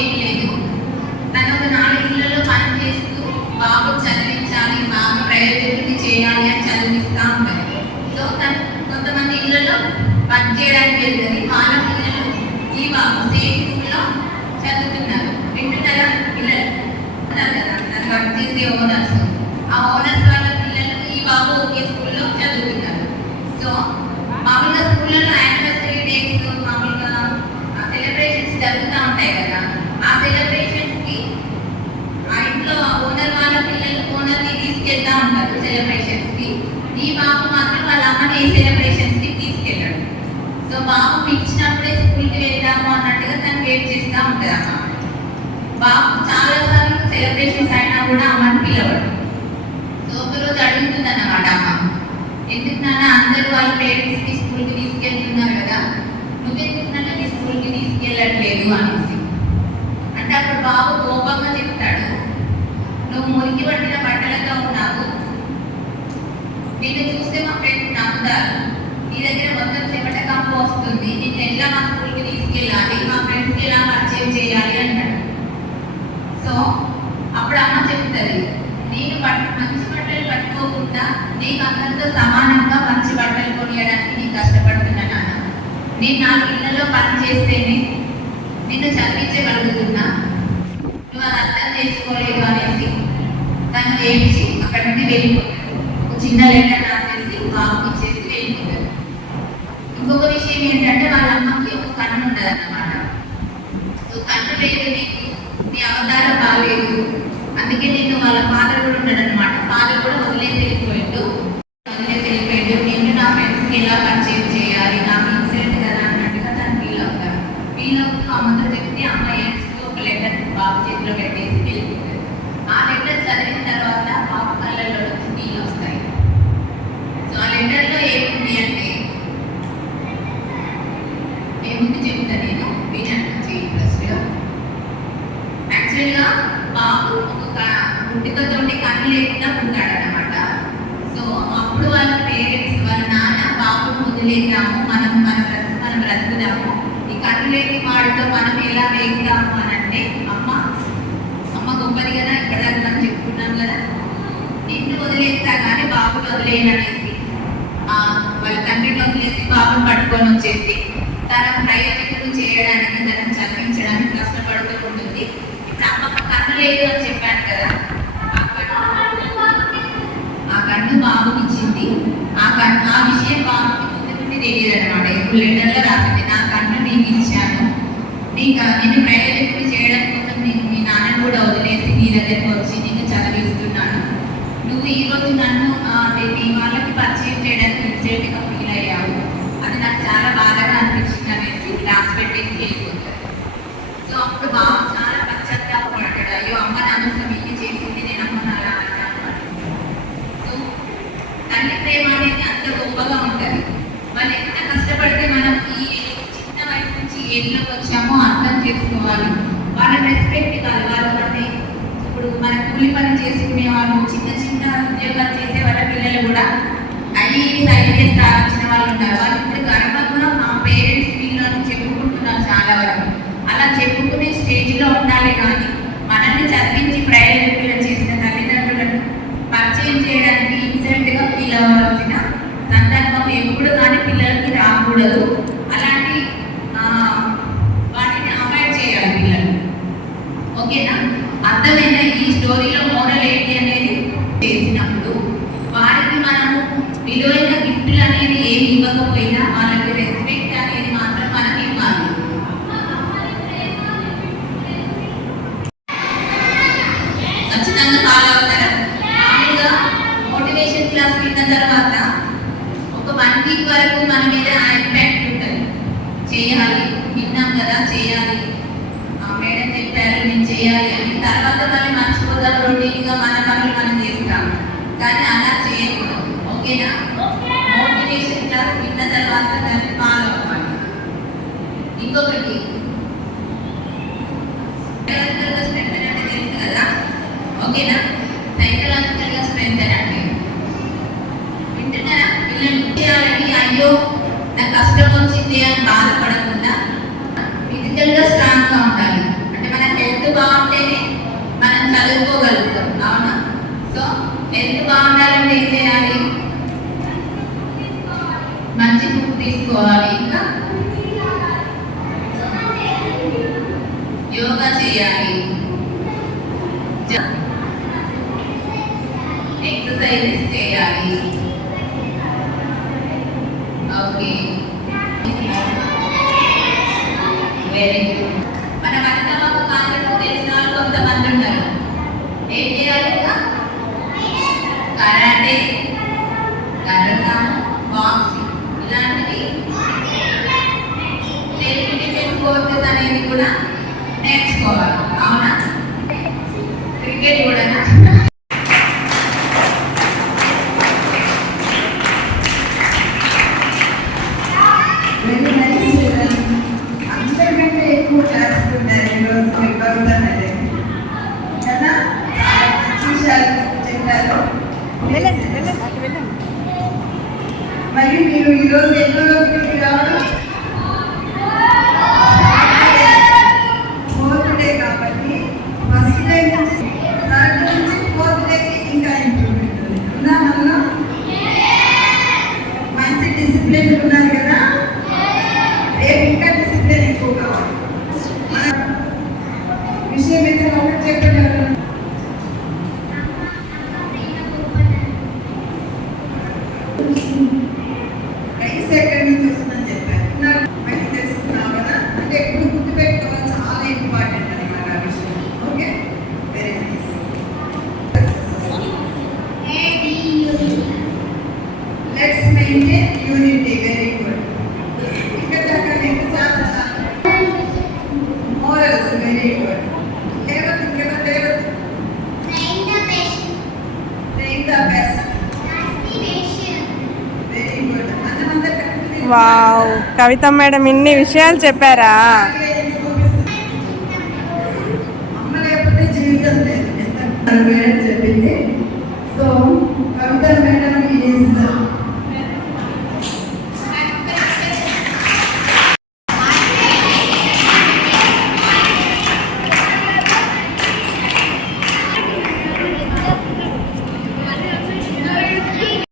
ఏం లేదు. తను ఒక 4 ఇళ్లలో పని చేస్తూ బాబు చదివించాలి, బాబు ప్రయోజకుడిని చేయాలి అని చదివిస్తూ ఉంటారు. సో తను కొంతమంది ఇళ్లలో వర్క్ చేయడానికి వెళ్తుంది, వాళ్ళ పిల్లలు ఈ బాబు సేమ్ స్కూల్లో చదువుతున్నారు. వింటున్నారా పిల్లలు? కదా తను వర్క్ చేసే ఓనర్స్, ఆ ఓనర్స్ వాళ్ళ పిల్లలు ఈ బాబు ఒకే స్కూల్లో చదువుతున్నారు. సో మామూలుగా స్కూళ్ళలో యానివర్సరీ డేస్, మామూలుగా సెలబ్రేషన్స్ జరుగుతూ ఉంటాయి కదా. ఆ సెలబ్రేషన్స్కి ఆ ఇంట్లో ఓనర్ వాళ్ళ పిల్లలు ఓనర్ని తీసుకెళ్తా ఉంటారు సెలబ్రేషన్స్కి. ఈ బాబు మాత్రం వాళ్ళ అమ్మని ఏ సెలబ్రేషన్స్కి తీసుకెళ్ళాడు. సో బాబు పిలిచినప్పుడే స్కూల్కి వెళ్దాము అన్నట్టుగా తను వెయిట్ చేస్తూ ఉంటుంది అమ్మ. బాబు చాలాసార్లు సెలబ్రేషన్స్ అయినా కూడా అమ్మని పిలవడు. సో ఒకరోజు అడుగుతుంది అన్నమాట అమ్మ, ఎందుకు నాన్న అందరూ వాళ్ళ పేరెంట్స్కి స్కూల్కి తీసుకెళ్తున్నారు కదా, నువ్వెందుకు నాన్న నీ స్కూల్కి తీసుకెళ్ళట్లేదు అనేసి. అంటే అప్పుడు బాబు కోపంగా చెప్తాడు, నువ్వు మురికి పట్టిన బట్టలతో ఉన్నావు, నిన్ను చూస్తే మా ఫ్రెండ్స్ నమ్ముతారు, నీ దగ్గర మొత్తం చెమట కంపు వస్తుంది, నిన్ను ఎలా మా స్కూల్కి తీసుకెళ్ళాలి, మా ఫ్రెండ్స్కి ఎలా పరిచయం చేయాలి అంటాడు. సో అప్పుడు అమ్మ చెప్తుంది, నేను మంచి బట్టలు పట్టుకోకుండా నీకు అందరితో సమానంగా మంచి బట్టలు కొనియడానికి నేను కష్టపడుతున్నాను. నేను 4 ఇళ్లలో పని చేస్తేనే నిన్ను చదివించగలుగుతున్నా, నువ్వు అది అర్థం చేసుకోలేదు అనేసి తను ఏడ్చి అక్కడి నుండి వెళ్ళిపోతాడు. ఒక చిన్న లెటర్ రాసేసి బాబుకి ఇచ్చేసి వెళ్ళిపోతాడు. ఇంకొక విషయం ఏంటంటే వాళ్ళ అమ్మకి ఒక కన్ను ఉంటుంది అన్నమాట. సో కన్ను లేదు నీకు, నీ అవతారం బాగాలేదు, అందుకే నేను వాళ్ళ ఫాదర్ కూడా ఉంటాడు అనమాట. ఫాదర్ కూడా వదిలేసి వెళ్ళిపోయాడు. నేను నా ఫ్రెండ్స్కి ఎలా పరిచయం చేయాలి, నాకు ఇన్సిడెంట్ కదా అన్నట్టుగా తను ఫీల్ అవుతారు. ఫీల్ అవుతూ అమ్మతో చెప్తే అమ్మ ఏడ్చుతూ ఒక లెటర్ బాబు చేతిలో పెట్టేసి వెళ్ళిపోతారు. ఆ లెటర్ చదివిన తర్వాత బాబు కళ్ళల్లో వచ్చి నీళ్ళు వస్తాయి. సో ఆ లెటర్లో ఏముంది అంటే, ఏముంది చెప్తా నేను, వినండి ఇంట్రెస్ట్గా. యాక్చువల్గా బాబు ఒక గుడ్డికతోటి కన్ను లేకుండా ఉంటాడనమాట. సో అప్పుడు వాళ్ళ పేరెంట్స్, వాళ్ళ నాన్న బాబును వదిలేద్దాము, మనం బ్రతుకుదాము, ఈ కన్ను లేని వాడితో మనం ఎలా వేగుదాము అని అంటే, అమ్మ గొప్పది కదా, ఇక్కడ మనం చెప్పుకున్నాం కదా, నిన్ను వదిలేస్తా కానీ బాబుని వదిలేననేసి వాళ్ళ తండ్రిని వదిలేసి బాబుని పట్టుకొని వచ్చేసి తన ప్రయోజకులు చేయడానికి, తనను చదివించడానికి కష్టపడుతూ ఉంటుంది. ఇప్పుడు అమ్మకు కన్ను లేదు అని చెప్పాను కదా, ఆ కన్ను బాబుకి ఇచ్చింది. ఆ విషయం బాబుకి ముందు నుండి తెలియదు అనమాట. ఇప్పుడు లెటర్లో రాసింది, నా కన్ను నీకు ఇచ్చాను, నేను ప్రయోజకులు చేయడం కోసం నేను మీ నాన్నను కూడా వదిలేసి నీ దగ్గరకు వచ్చి నేను చదివిస్తున్నాను. నువ్వు ఈరోజు నన్ను నీ వాళ్ళకి పరిచయం చేయడానికి ఇన్సెంట్గా ఫీల్ అయ్యావు, అది నాకు చాలా బాధగా అనిపించింది అనేసి రాసి పెట్టేసి వెళ్ళిపోతారు. సో అప్పుడు బాబు చాలా పశ్చాత్తాపడతాడు, అయ్యో అమ్మ నన్ను మీకు చేసింది, నేను అమ్మను అలా అంటాను. సో తల్లి ప్రేమ అనేది అంత గొప్పగా ఉంటుంది. వాళ్ళు ఎంత కష్టపడితే మనం ఈ చిన్న వయసు నుంచి ఏజ్లోకి వచ్చామో అర్థం చేసుకోవాలి. వాళ్ళని రెస్పెక్ట్ ఇవ్వాలి. వాళ్ళు అంటే ఇప్పుడు మన కూలి పని చేసుకునే వాళ్ళు, చిన్న చిన్న ఉద్యోగాలు చేసే వాళ్ళ పిల్లలు కూడా IAS సాధించిన వాళ్ళు ఉన్నారు. వాళ్ళు ఇప్పుడు గర్వంగా మా పేరెంట్స్ వీళ్ళని చెప్పుకుంటున్నారు చాలా వరకు. అలా చెప్పుకునే స్టేజ్లో ఉండాలి. కానీ మనల్ని చదివించి ప్రయోజకులు చేసిన తల్లిదండ్రులను పరిచయం చేయడానికి ఇన్సెంట్గా ఫీల్ అవ్వాల్సిన సందర్భం ఎప్పుడు కానీ పిల్లలకి రాకూడదు. అలాంటి వాటిని అవాయిడ్ చేయాలి పిల్లలు. ఓకేనా? అర్థమైన ఈ స్టోరీలో మోరల్ ఏంటి అనేది చేసినప్పుడు వారికి మనము విలువైన గిఫ్ట్లు అనేది ఏమి ఇవ్వకపోయినా వాళ్ళకి రెస్పెక్ట్ అనేది మాత్రం మనం ఇవ్వాలి. ఖచ్చితంగా ఫాలో అవుతారా? మామూలుగా మోటివేషన్ క్లాస్ విన్న తర్వాత ఒక 1 వీక్ వరకు మన మీద ఇంపాక్ట్ ఉంటుంది. చేయాలి, విన్నాం కదా, చేయాలి, మేడం చెప్పారు నేను చేయాలి అని. తర్వాత మళ్ళీ మర్చిపోతాం, రొటీన్గా మన పనులు మనం చేస్తాం. కానీ అలా చేయకూడదు. ఓకేనా? మోటివేషన్ క్లాస్ విన్న తర్వాత దాన్ని ఫాలో అవ్వాలి. ఇంకొకటి సైకలాజికల్గా స్ట్రెంత్ అంటే తెలుసు కదా, ఓకేనా? సైకలాజికల్గా స్ట్రెంత్ అంటే వింటున్నారా పిల్లలు? చేయాలని అయ్యో నాకు కష్టం వచ్చింది అని బాధపడకుండా ఫిజికల్గా స్ట్రాంగ్గా ఉండాలి. అంటే మన హెల్త్ బాగుంటేనే మనం చదువుకోగలుగుతాం, అవునా? సో హెల్త్ బాగుండాలంటే ఏం చేయాలి? మంచి ఫుడ్ తీసుకోవాలి, ఇంకా యోగా చేయాలి, ఎక్సర్సైజెస్ చేయాలి. Okay, very good. మన వర్తమాన కాన్సెప్ట్ తెలిసిన వాళ్ళు కొంతమంది ఉన్నారు. ఏం చేయాలి? ఇంకా కరాటే, కరాటం, బాక్సింగ్ ఇలాంటివి సెల్ఫ్ డిఫెన్స్ కోర్సెస్ అనేవి కూడా నేర్చుకోవాలి, అవునా? క్రికెట్ కూడా అందరికంటే ఎక్కువ క్లాస్ ఉంటారు ఈరోజు మీరు బాగుంటారు కదా. విషయాలు చెప్పారు. మరి మీరు ఈరోజు ఎన్నో రోజులకి రావడం? ఫోర్త్ డే కాబట్టి ఫస్ట్ డే నుంచి థర్డ్ నుంచి ఫోర్త్ డేకి ఇంకా ఇంప్రూవ్మెంట్ ఉంది. ఉందా మనలో? మంచి డిసిప్లిన్ ఉన్నారు కదా. రేపు ఇంకా డిసిప్లిన్ ఎక్కువ కావాలి. విషయం అయితే ఒకటి చెప్పండి. రైస్ ఎక్కడి నుంచి వస్తుందని చెప్పారు. మళ్ళీ తెలుసుకున్నావు కదా. అంటే ఎప్పుడు గుర్తుపెట్టుకోవాలి, చాలా ఇంపార్టెంట్ అనమాట ఆ విషయం. Okay, very nice. Let's maintain unity. Very good. ఇక్కడ దాకా మీకు చాలా మోరల్స్. Very good. లేవత్ ఇంకెవరు లేవత్? Train the best. Very good. Wow, Kavitha madam ఇన్ని విషయాలు చెప్పారా?